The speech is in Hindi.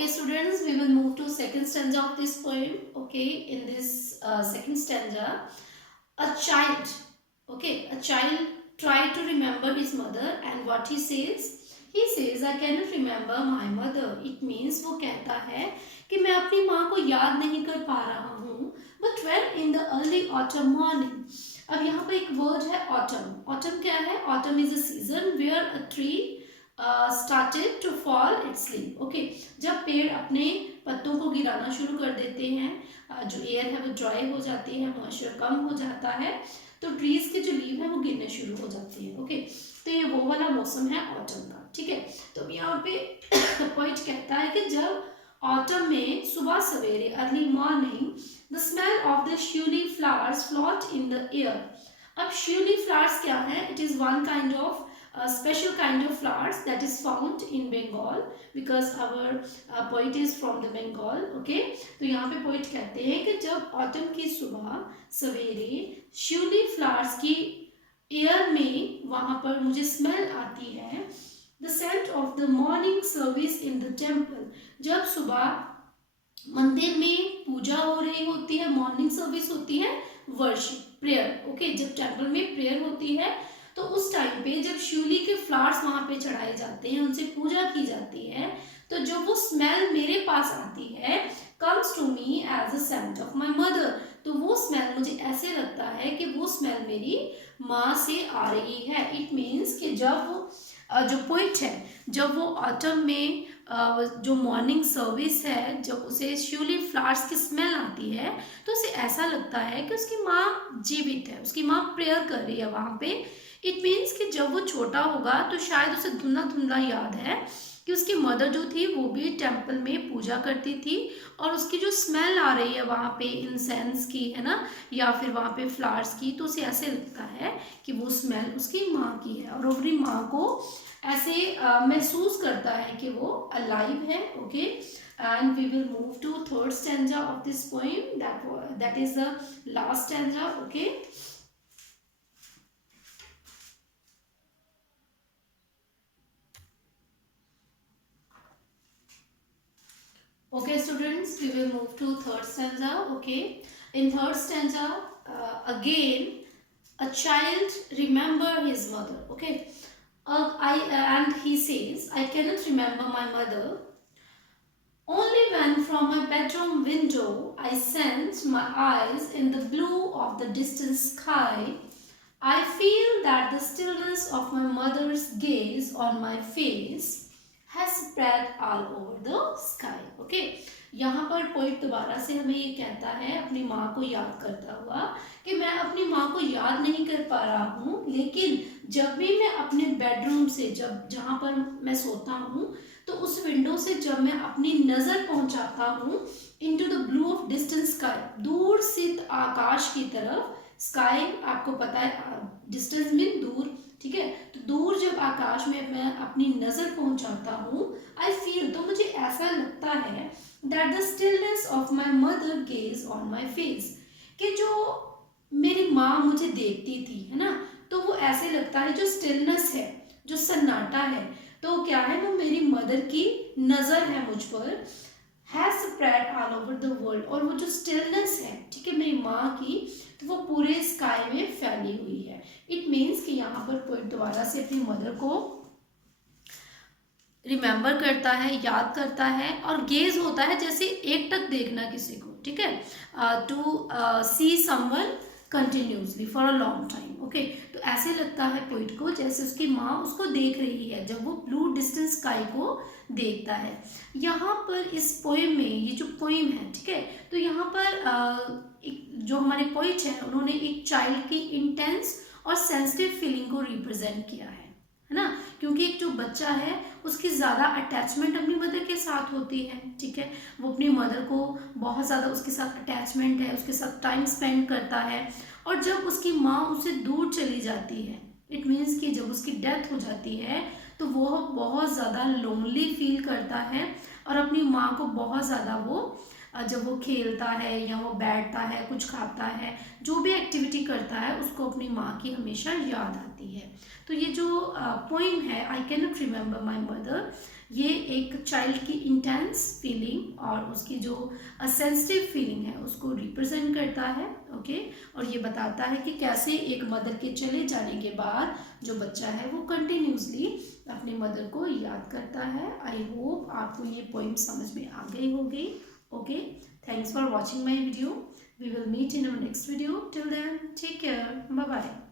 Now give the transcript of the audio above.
Okay, students, we will move to second stanza of this poem. Okay, in this second stanza, a child, a child tried to remember his mother, and what he says, I cannot remember my mother. It means वो कहता है कि मैं अपनी माँ को याद नहीं कर पा रहा हूँ. But when in the early autumn morning, अब यहाँ पर एक वर्ड है autumn. Autumn क्या है? Autumn is a season where a tree started to fall its leaf. Okay, जब पेड़ अपने पत्तों को गिराना शुरू कर देते हैं, जो एयर है वो ड्राई हो जाती है, मॉइस्चर कम हो जाता है, तो ट्रीज के जो लीव है वो गिरने शुरू हो जाती है. ओके, तो ये वो वाला मौसम है ऑटम का. ठीक है, तो यहाँ पे पॉइंट कहता है कि जब ऑटम में सुबह सवेरे early morning the smell of the shiuli flowers float in the air. अब श्यूली फ्लावर्स क्या है? It is one kind of special kind of flowers that is found in Bengal because our poet is from the Bengal. Okay, तो यहाँ पे poet कहते हैं कि जब autumn की सुबह सवेरे शिवली flowers की air में वहाँ पर मुझे smell आती है, the scent of the morning service in the temple. जब सुबह मंदिर में पूजा हो रही होती है, मॉर्निंग सर्विस होती है, वर्शिप प्रेयर. ओके, जब टेम्पल में प्रेयर होती है तो उस टाइम पे जब शिवली के फ्लावर्स वहां पे चढ़ाए जाते हैं, उनसे पूजा की जाती है, तो जो वो स्मेल मेरे पास आती है comes to me as a scent of my mother. तो वो स्मेल मुझे ऐसे लगता है कि वो स्मेल मेरी माँ से आ रही है. इट मीन्स कि जब वो जो पॉइंट है, जब वो ऑटम में जो मॉर्निंग सर्विस है, जब उसे शिवली फ्लावर्स की स्मेल आती है तो उसे ऐसा लगता है कि उसकी माँ जीवित है, उसकी माँ प्रेयर कर रही है वहाँ पे. इट मीन्स कि जब वो छोटा होगा तो शायद उसे धुंधला धुंधला याद है कि उसकी मदर जो थी वो भी टेम्पल में पूजा करती थी, और उसकी जो स्मेल आ रही है वहाँ पे इंसेंस की, है ना, या फिर वहाँ पे फ्लावर्स की, तो उसे ऐसे लगता है कि वो स्मेल उसकी माँ की है, और वो अपनी माँ को ऐसे महसूस करता है कि वो अलाइव है. Okay, and we will move to third stanza of this poem. That is the last stanza. Okay. Okay, students, we will move to third stanza. Okay, in third stanza, again, a child remember his mother. Okay, and he says, I cannot remember my mother. Only when from my bedroom window I sent my eyes in the blue of the distant sky, I feel that the stillness of my mother's gaze on my face has spread all over the sky. Okay, यहाँ पर पोइट दोबारा से हमें ये कहता है अपनी माँ को याद करता हुआ कि मैं अपनी माँ को याद नहीं कर पा रहा हूँ, लेकिन जब भी मैं अपने बेडरूम से, जब जहाँ पर मैं सोता हूँ, तो उस विंडो से जब मैं अपनी नज़र पहुँचाता हूँ into the blue of distant sky, दूर स्थित आकाश की तरफ. स्काई आपको पता है डिस्टेंस मीन दूर. ठीक है, तो दूर जब आकाश में मैं अपनी नज़र पहुंचाता हूँ, आई फील, तो मुझे ऐसा लगता है that the stillness of my mother gauge on my face, कि जो मेरी माँ मुझे देखती थी, है ना, तो वो ऐसे लगता है जो स्टिलनेस है, जो सन्नाटा है, तो क्या है, वो मेरी मदर की नज़र है मुझ पर, has spread all over the world, और वो जो स्टिलनेस है, ठीक है, मेरी माँ की, तो वो पूरे स्काई में फैली हुई है. इट मीन्स कि यहाँ पर पोइट दोबारा से अपनी मदर को रिमेंबर करता है, याद करता है, और गेज होता है जैसे एकटक देखना किसी को. ठीक है, to see someone continuously for a long time. Okay, तो ऐसे लगता है पोइट को जैसे उसकी माँ उसको देख रही है जब वो ब्लू डिस्टेंट स्काई को देखता है. यहाँ पर इस पोएम में, ये जो पोएम है, ठीक है, तो यहाँ पर जो हमारे पोइट हैं उन्होंने एक चाइल्ड की इंटेंस और सेंसिटिव फीलिंग को रिप्रेजेंट किया है ना, क्योंकि एक जो बच्चा है उसकी ज़्यादा अटैचमेंट अपनी मदर के साथ होती है. ठीक है, वो अपनी मदर को बहुत ज़्यादा, उसके साथ अटैचमेंट है, उसके साथ टाइम स्पेंड करता है, और जब उसकी माँ उससे दूर चली जाती है, इट मीन्स कि जब उसकी डेथ हो जाती है, तो वो बहुत ज़्यादा लोनली फील करता है और अपनी माँ को बहुत ज़्यादा वो जब वो खेलता है या वो बैठता है, कुछ खाता है, जो भी एक्टिविटी करता है, उसको अपनी माँ की हमेशा याद आती है। तो ये जो पोइम है I can not remember my mother, ये एक चाइल्ड की इंटेंस फीलिंग और उसकी जो सेंसिटिव फीलिंग है उसको रिप्रेजेंट करता है। ओके, और ये बताता है कि कैसे एक मदर के चले जाने के बाद जो बच्चा है वो कंटिन्यूसली अपने मदर को याद करता है। आई होप आपको ये पोइम समझ में आ गई होगी। Okay, thanks for watching my video. We will meet in our next video. Till then take care, bye bye.